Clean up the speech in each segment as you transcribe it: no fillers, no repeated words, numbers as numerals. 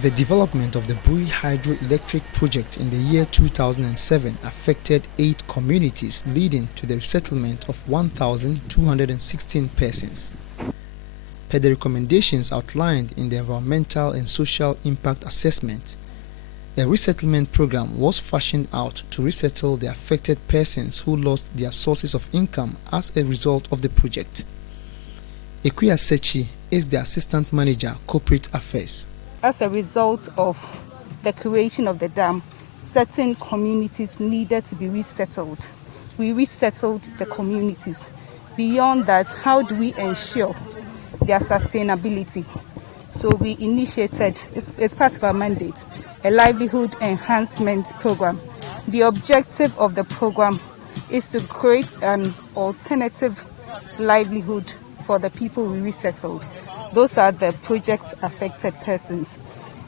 The development of the Bui hydroelectric project in the year 2007 affected 8 communities, leading to the resettlement of 1,216 persons. Per the recommendations outlined in the Environmental and Social Impact Assessment, a resettlement program was fashioned out to resettle the affected persons who lost their sources of income as a result of the project. Ekuya Sechi is the Assistant Manager, Corporate Affairs. As a result of the creation of the dam, certain communities needed to be resettled. We resettled the communities. Beyond that, how do we ensure their sustainability? So we initiated, it's part of our mandate, a livelihood enhancement program. The objective of the program is to create an alternative livelihood for the people we resettled. Those are the project-affected persons.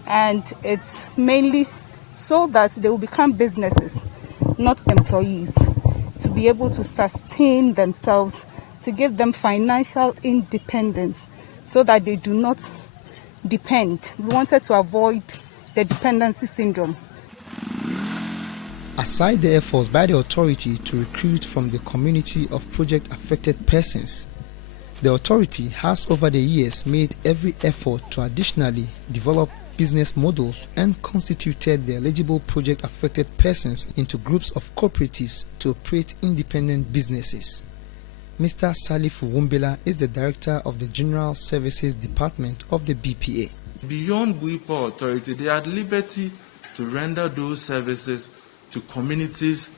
And it's mainly so that they will become businesses, not employees, to be able to sustain themselves, to give them financial independence so that they do not depend. We wanted to avoid the dependency syndrome. Aside the efforts by the authority to recruit from the community of project-affected persons, the authority has over the years made every effort to additionally develop business models and constituted the eligible project-affected persons into groups of cooperatives to operate independent businesses. Mr. Salifu Wumbela is the Director of the General Services Department of the BPA. Beyond Bui Power Authority, they are at liberty to render those services to communities,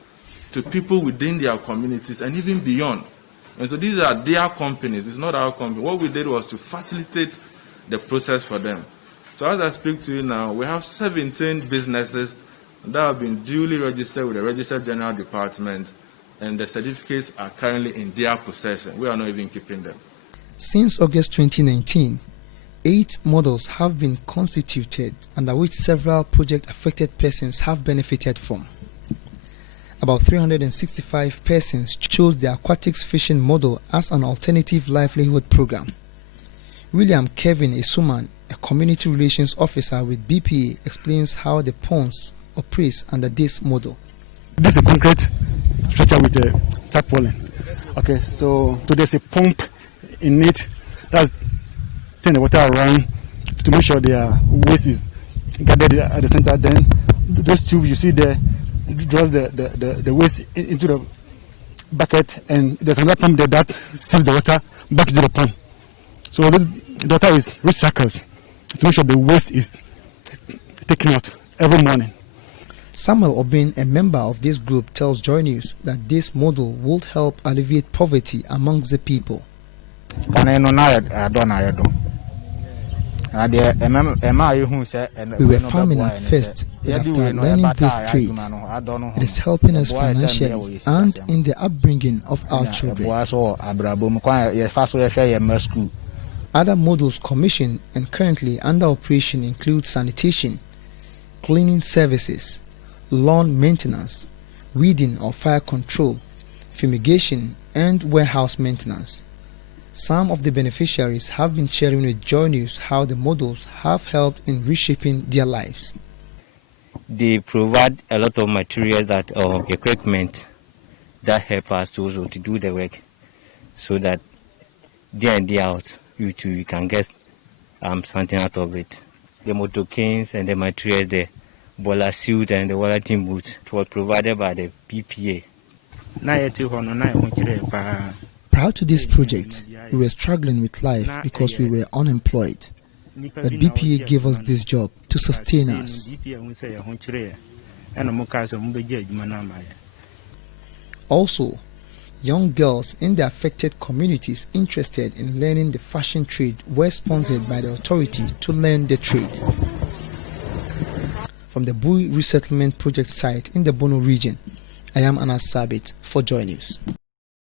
to people within their communities, and even beyond. And so these are their companies, it's not our company. What we did was to facilitate the process for them. So as I speak to you now, we have 17 businesses that have been duly registered with the Registered General Department, and the certificates are currently in their possession. We are not even keeping them. Since August 2019, 8 models have been constituted, under which several project-affected persons have benefited from. About 365 persons chose the aquatics fishing model as an alternative livelihood program. William Kevin Esuman, a community relations officer with BPA, explains how the ponds operates under this model. This is a concrete structure with a tarpaulin. Okay, so there's a pump in it that turn the water around to make sure their waste is gathered at the center. Then those tubes you see there draws the waste into the bucket, and there's another pump there that steals the water back into the pump. So the water is recycled to make sure the waste is taken out every morning. Samuel Obin, a member of this group, tells Joy News that this model would help alleviate poverty amongst the people. We were farming at first, but after learning this trade, it is helping us financially and in the upbringing of our children. Other models commissioned and currently under operation include sanitation, cleaning services, lawn maintenance, weeding or fire control, fumigation, and warehouse maintenance. Some of the beneficiaries have been sharing with Joy News how the models have helped in reshaping their lives. They provide a lot of materials equipment that help us to do the work, so that day in day out you can get something out of it. The motorcanes and the materials, the boiler suit and the water team boots, it was provided by the BPA. Prior to this project, we were struggling with life because we were unemployed. The BPA gave us this job to sustain us. Also, young girls in the affected communities interested in learning the fashion trade were sponsored by the authority to learn the trade. From the Bui Resettlement Project site in the Bono region, I am Anas Sabit for Joy News.